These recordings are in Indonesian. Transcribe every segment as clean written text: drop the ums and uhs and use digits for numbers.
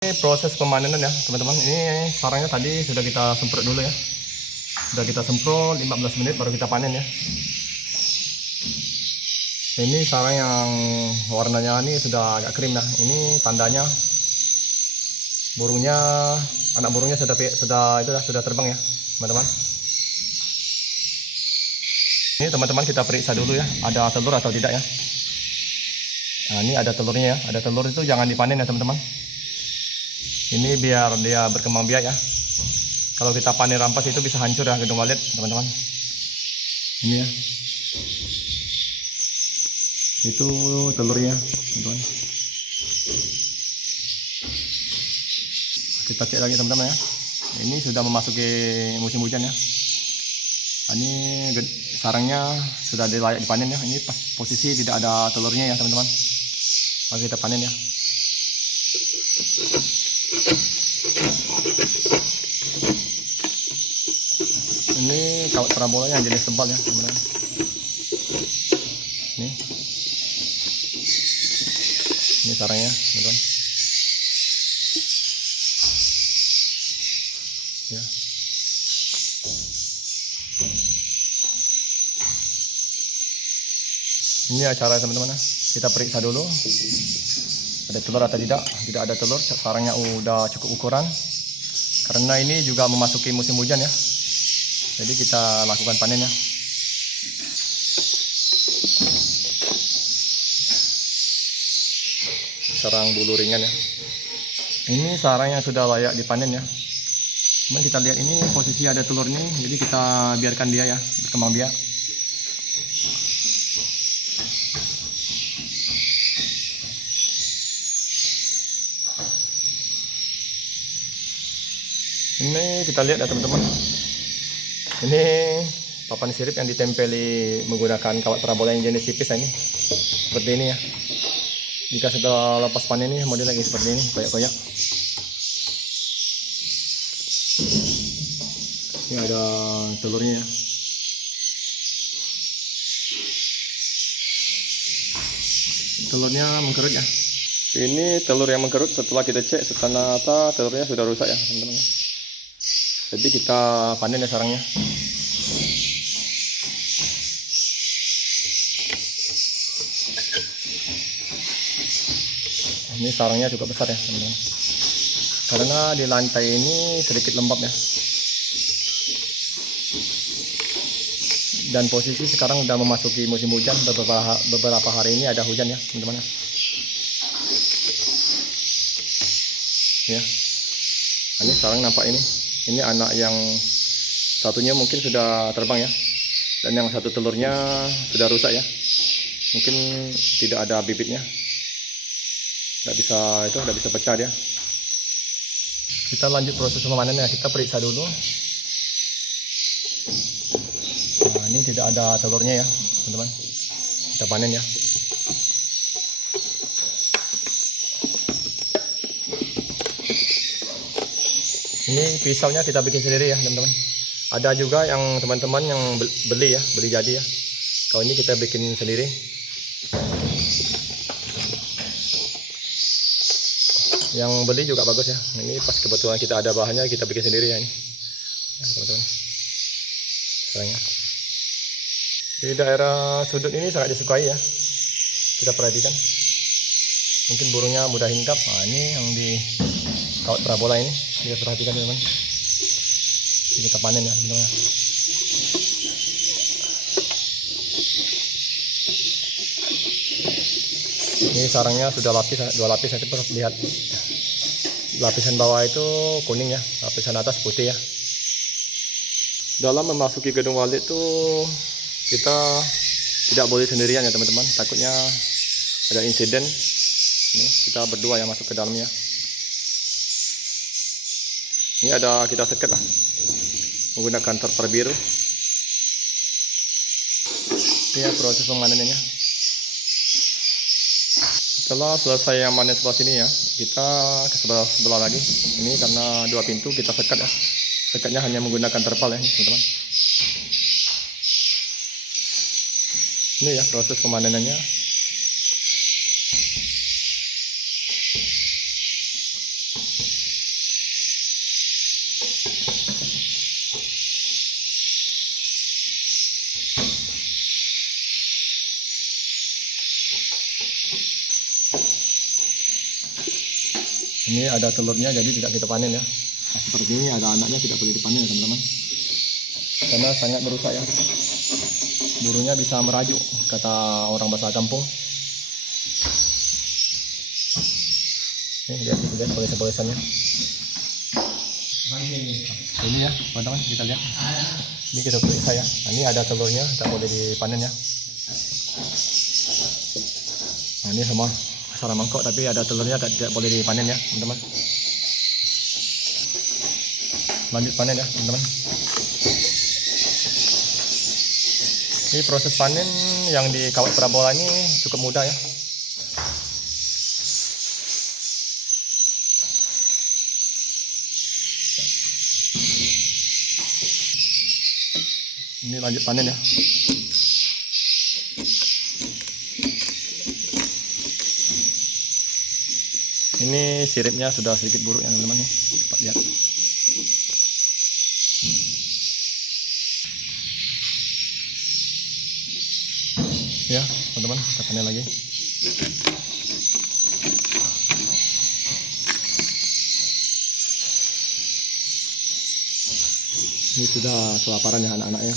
Ini proses pemanenan ya teman-teman. Ini sarangnya tadi sudah kita semprot dulu ya. Sudah kita semprot 15 menit baru kita panen ya. Ini sarang yang warnanya ini sudah agak krim ya. Ini tandanya burungnya, anak burungnya sudah terbang ya teman-teman. Ini teman-teman kita periksa dulu ya, ada telur atau tidak ya. Nah ini ada telurnya ya. Ada telur itu jangan dipanen ya teman-teman. Ini biar dia berkembang biak ya. Kalau kita panen rampas itu bisa hancur ya gedung walet teman-teman. Ini ya. Itu telurnya teman-teman. Kita cek lagi teman-teman ya. Ini sudah memasuki musim hujan ya. Ini sarangnya sudah layak dipanen ya. Ini pas posisi tidak ada telurnya ya teman-teman. Mari kita panen ya. Ini kawat parabolanya jenis tebal ya teman-teman. Ini sarangnya teman-teman. Ya. Ini acara teman-teman ya. Kita periksa dulu ada telur atau tidak. Tidak ada telur, sarangnya udah cukup ukuran. Karena ini juga memasuki musim hujan ya. Jadi kita lakukan panen ya. Sarang bulu ringan ya. Ini sarang yang sudah layak dipanen ya. Cuman kita lihat ini posisi ada telur nih, jadi kita biarkan dia ya berkembang biak. Ini kita lihat ya teman-teman. Ini papan sirip yang ditempeli menggunakan kawat parabola yang jenis tipis ini. Seperti ini ya. Jika sudah lepas panen ini model lagi seperti ini, koyak-koyak. Ini ada telurnya ya. Telurnya mengkerut ya. Ini telur yang mengkerut setelah kita cek ternyata telurnya sudah rusak ya teman-teman. Jadi kita panen ya sarangnya. Ini sarangnya cukup besar ya teman-teman. Karena di lantai ini sedikit lembab ya. Dan posisi sekarang udah memasuki musim hujan, beberapa hari ini ada hujan ya teman-teman. Ya. Ini sarang nampak ini. Ini anak yang satunya mungkin sudah terbang ya. Dan yang satu telurnya sudah rusak ya. Mungkin tidak ada bibitnya. Nggak bisa pecah dia. Kita lanjut proses pemanennya. Kita periksa dulu. Nah, ini tidak ada telurnya ya teman-teman. Kita panen ya. Ini pisaunya kita bikin sendiri ya teman-teman. Ada juga yang teman-teman yang beli jadi ya. Kalau ini kita bikin sendiri. Yang beli juga bagus ya. Ini pas kebetulan kita ada bahannya, kita bikin sendiri ya ini. Ya teman-teman. Sarangnya. Di daerah sudut ini sangat disukai ya. Kita perhatikan. Mungkin burungnya mudah hinggap. Nah, ini yang di kawat parabola ini. Kita perhatikan teman-teman. Kita panen ya teman-teman. Ini sarangnya sudah dua lapis ya. Coba lihat. Lapisan bawah itu kuning ya, lapisan atas putih ya. Dalam memasuki gedung walet tuh kita tidak boleh sendirian ya teman-teman. Takutnya ada insiden. Ini kita berdua ya masuk ke dalamnya. Ini ada kita sekat lah menggunakan terpal biru. Ini ya proses pemanenannya. Setelah selesai yang manen sebelah sini ya, kita ke sebelah lagi. Ini karena dua pintu kita sekat ya. Sekatnya hanya menggunakan terpal ya teman-teman. Ini ya proses pemanenannya. Ini ada telurnya, jadi tidak kita panen ya. Nah, seperti ini ada anaknya, tidak boleh dipanen ya teman-teman, karena sangat merusak ya. Burungnya bisa merajuk, kata orang bahasa kampung. Ini lihat polesan-polesannya. Ini ya teman-teman, kita lihat. Ini kita periksa ya. Nah, ini ada telurnya, tidak boleh dipanen ya. Nah, ini semua sarang mangkok, tapi ada telurnya, tidak boleh dipanen ya teman-teman. Lanjut panen ya teman-teman. Ini proses panen yang di kawat parabola ini cukup mudah ya. Ini lanjut panen ya. Ini siripnya sudah sedikit buruk ya teman-teman nih. Dapat lihat. Ya teman-teman, kita panen lagi. Ini sudah kelaparan ya anak-anaknya.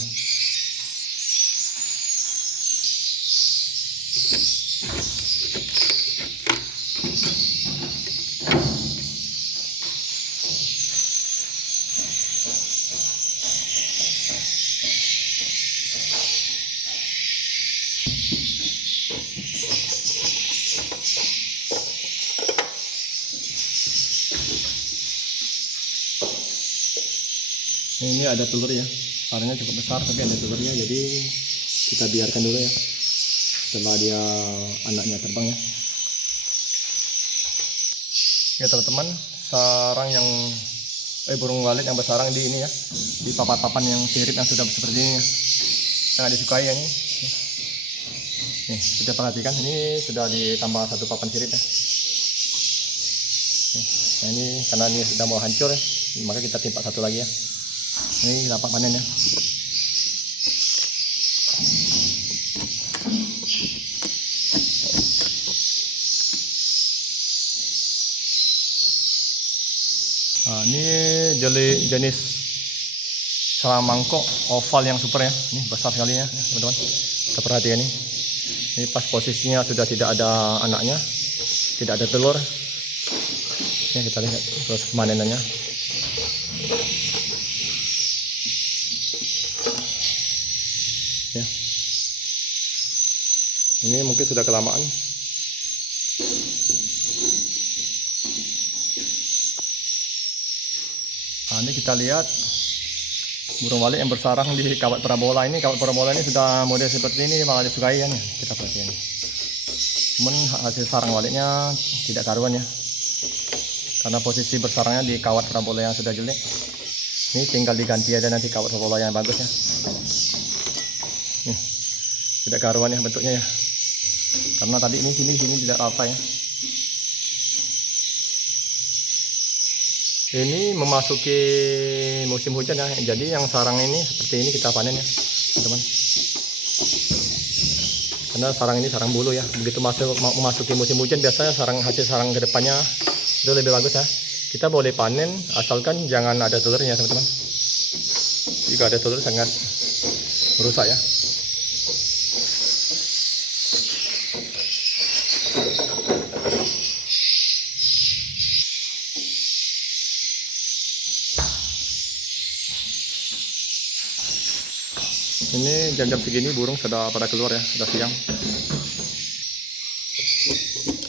Ini ada telur ya, sarangnya cukup besar tapi ada telurnya, jadi kita biarkan dulu ya setelah dia anaknya terbang ya. Ya teman-teman, sarang yang burung walet yang bersarang di ini ya, di papan-papan yang sirip yang sudah seperti ini ya, sangat disukai ya ini. Nih kita perhatikan, ini sudah ditambah satu papan sirip ya. Nah ini karena ini sudah mau hancur ya, maka kita timpa satu lagi ya. Ini lapak panen ya. Nah, ini jenis sarang mangkok oval yang super ya. Ini besar sekali ya teman-teman. Kita perhatikan ini. Ini pas posisinya sudah tidak ada anaknya, tidak ada telur. Ini kita lihat proses pemanenannya. Ya. Ini mungkin sudah kelamaan. Nah, ini kita lihat burung walet yang bersarang di kawat parabola ini. Kawat parabola ini sudah model seperti ini, malah disukai ya. Kita perhatikan. Cuman hasil sarang waletnya tidak karuan ya, karena posisi bersarangnya di kawat parabola yang sudah jelek. Ini tinggal diganti aja nanti kawat parabola yang bagus ya. Nih, tidak karuan ya bentuknya ya, karena tadi ini sini tidak rata ya. Ini memasuki musim hujan ya, jadi yang sarang ini seperti ini kita panen ya teman-teman, karena sarang ini sarang bulu ya. Begitu memasuki musim hujan biasanya hasil sarang kedepannya itu lebih bagus ya. Kita boleh panen asalkan jangan ada telurnya teman-teman. Jika ada telur sangat merusak ya. Ini jam-jam segini burung sudah pada keluar ya, sudah siang.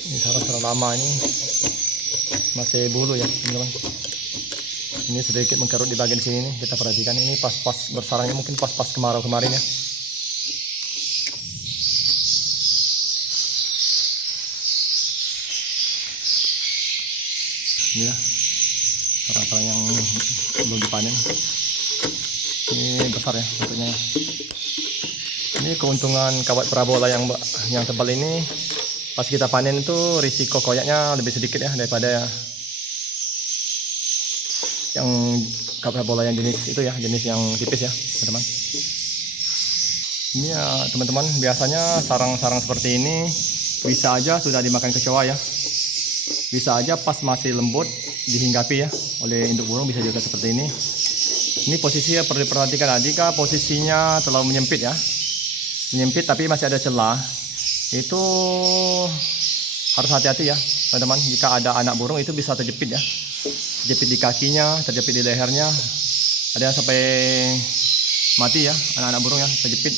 Ini sarang-sarang lama ini masih bulu ya teman-teman. Ini sedikit mengkerut di bagian sini nih, kita perhatikan. Ini pas-pas bersarangnya, mungkin pas-pas kemarau kemarin ya. Ini ya sarang-sarang yang belum dipanen. Ini besar ya bentuknya. Ini keuntungan kawat parabola yang tebal ini, pas kita panen itu risiko koyaknya lebih sedikit ya daripada yang kawat parabola yang jenis itu ya, jenis yang tipis ya teman-teman. Ini ya teman-teman, biasanya sarang-sarang seperti ini bisa aja sudah dimakan kecoa ya, bisa aja pas masih lembut dihinggapi ya oleh induk burung, bisa juga seperti ini. Ini posisinya perlu diperhatikan. Jika posisinya terlalu menyempit ya, menyempit tapi masih ada celah, itu harus hati-hati ya teman-teman. Jika ada anak burung itu bisa terjepit ya, terjepit di kakinya, terjepit di lehernya, ada yang sampai mati ya anak-anak burung ya, terjepit.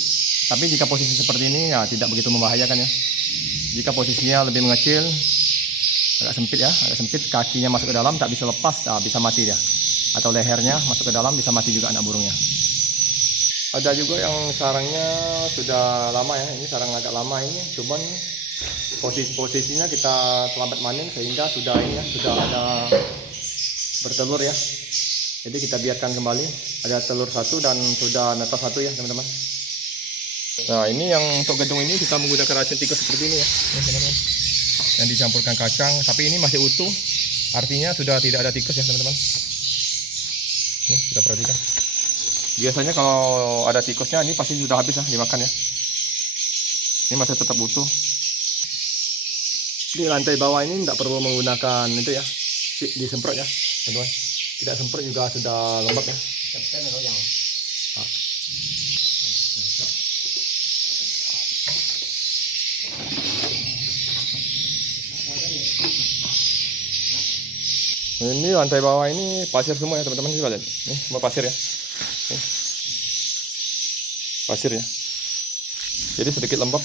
Tapi jika posisi seperti ini ya tidak begitu membahayakan ya. Jika posisinya lebih mengecil, agak sempit ya, agak sempit, kakinya masuk ke dalam tak bisa lepas, bisa mati dia. Atau lehernya masuk ke dalam, bisa mati juga anak burungnya. Ada juga yang sarangnya sudah lama ya, ini sarang agak lama ini, cuman posisinya kita terlambat manen sehingga sudah ini ya, sudah ada bertelur ya. Jadi kita biarkan kembali, ada telur satu dan sudah netas satu ya teman-teman. Nah ini yang untuk gedung ini kita menggunakan racun tikus seperti ini ya teman-teman, yang dicampurkan kacang, tapi ini masih utuh, artinya sudah tidak ada tikus ya teman-teman. Nih kita perhatikan, biasanya kalau ada tikusnya ini pasti sudah habis ya dimakan ya. Ini masih tetap utuh. Di lantai bawah ini tidak perlu menggunakan itu ya, disemprot ya teman-teman. Tidak semprot juga sudah lembab ya. Ini lantai bawah ini pasir semua ya teman-teman, ini lihat. Nih semua pasir ya. Nih. Pasir ya. Jadi sedikit lembab.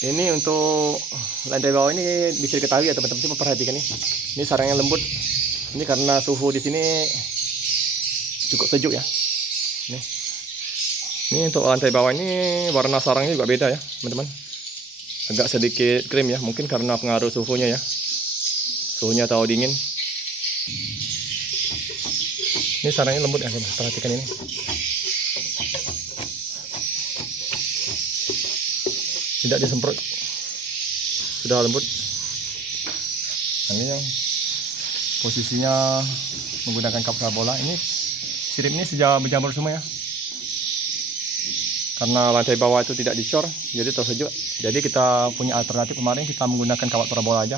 Ini untuk lantai bawah ini bisa diketahui ya teman-teman, coba perhatikan nih. Ini sarangnya lembut. Ini karena suhu di sini cukup sejuk ya. Nih. Ini untuk lantai bawah ini warna sarangnya juga beda ya teman-teman. Agak sedikit krim ya, mungkin karena pengaruh suhunya ya, suhunya terlalu dingin. Ini sarangnya lembut ya, perhatikan ini. Tidak disemprot, sudah lembut. Nah, ini yang posisinya menggunakan kap bola. Ini sirip ini sudah berjamur semua ya, karena lantai bawah itu tidak dicor, jadi tersejuk. Jadi kita punya alternatif, kemarin kita menggunakan kawat parabola aja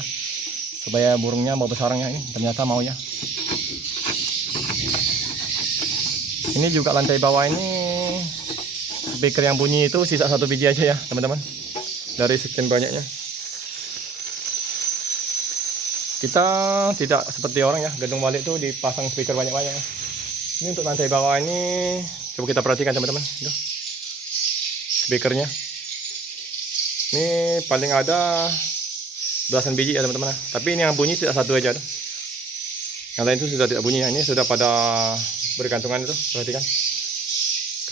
supaya burungnya mau bersarangnya. Ini ternyata mau ya. Ini juga lantai bawah ini speaker yang bunyi itu sisa 1 biji aja ya teman-teman, dari sekian banyaknya. Kita tidak seperti orang ya, gedung balik itu dipasang speaker banyak-banyak. Ini untuk lantai bawah ini, coba kita perhatikan teman-teman. Speakernya ini paling ada belasan biji ya teman-teman, tapi ini yang bunyi tidak 1 aja, yang lain itu sudah tidak bunyi. Ini sudah pada bergantungan itu, perhatikan,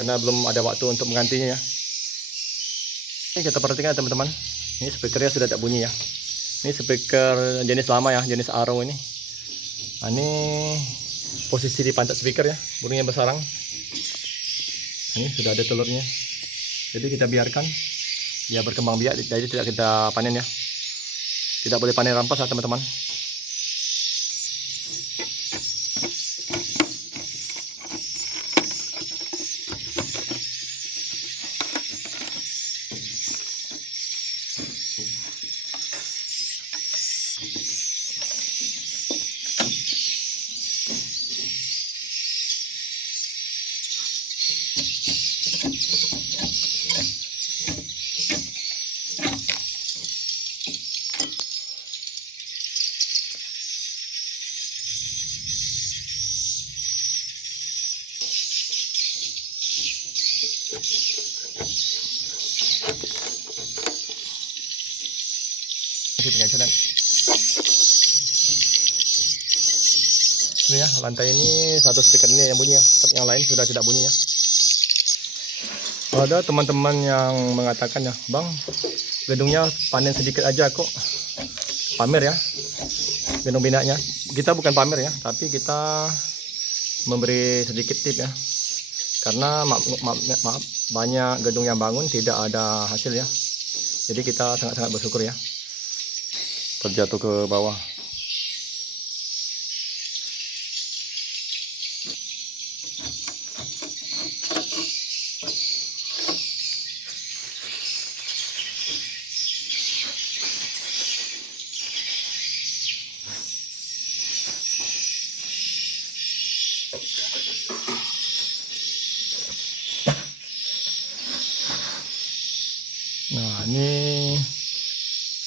karena belum ada waktu untuk menggantinya ya. Ini kita perhatikan teman-teman, ini speakernya sudah tidak bunyi ya. Ini speaker jenis lama ya, jenis Arrow ini. Nah, ini posisi di pantat speaker ya, burungnya bersarang. Ini sudah ada telurnya. Jadi kita biarkan dia berkembang biak, jadi tidak kita panen ya. Tidak boleh panen rampas ya teman-teman. Penghasilan. Ini ya, lantai ini satu speaker ini yang bunyi ya, tapi yang lain sudah tidak bunyi ya. Ada teman-teman yang mengatakan ya, Bang, gedungnya panen sedikit aja kok, pamer ya gedung binaknya. Kita bukan pamer ya, tapi kita memberi sedikit tip ya, karena maaf banyak gedung yang bangun tidak ada hasil ya. Jadi kita sangat-sangat bersyukur ya, terjatuh ke bawah.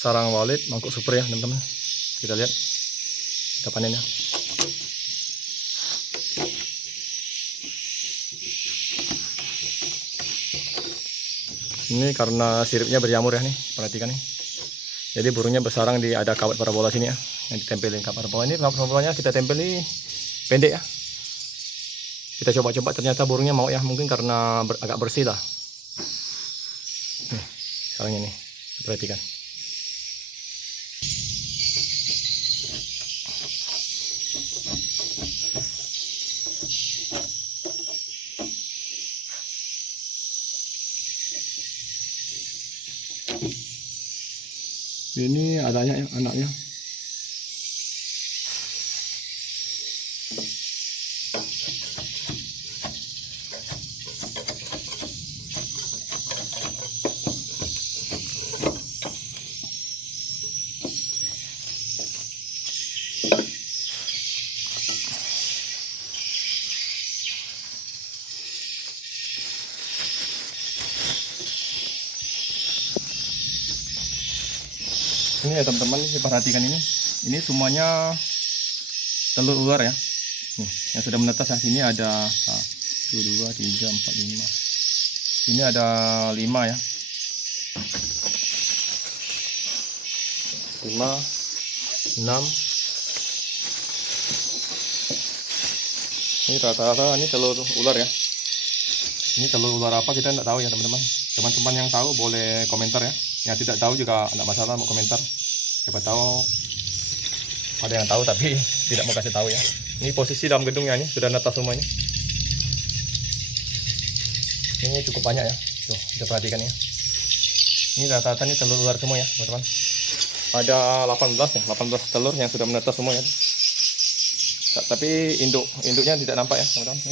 sarang walet mangkuk super ya teman-teman. Kita lihat, kita panen ya. Ini karena siripnya berjamur ya nih, perhatikan nih. Jadi burungnya bersarang di ada kawat parabola sini ya, yang ditempelin kawat parabola. Ini kawat parabolanya kita tempel nih pendek ya. Kita coba-coba ternyata burungnya mau ya, mungkin karena agak bersih lah. Nih, sarangnya nih, perhatikan. Ini adanya ya, anaknya. Ini ya teman-teman, perhatikan ini. Ini semuanya telur ular ya. Nih, yang sudah menetas ya. Sini ada 1, 2, 3, 4, 5. Ini ada 5 ya. 5, 6. Ini rata-rata ini telur ular ya. Ini telur ular apa kita tidak tahu ya teman-teman. Teman-teman yang tahu boleh komentar ya. Yang tidak tahu juga tidak masalah mau komentar. Siapa tahu ada yang tahu tapi tidak mau kasih tahu ya. Ini posisi dalam gedungnya nih sudah netas semuanya. Ini cukup banyak ya. Tuh, kita perhatikan ya. Ini rata-rata ini telur ular semua ya, teman-teman. Ada 18 ya, 18 telur yang sudah menetas semua ya. Tapi induknya tidak nampak ya, teman-teman.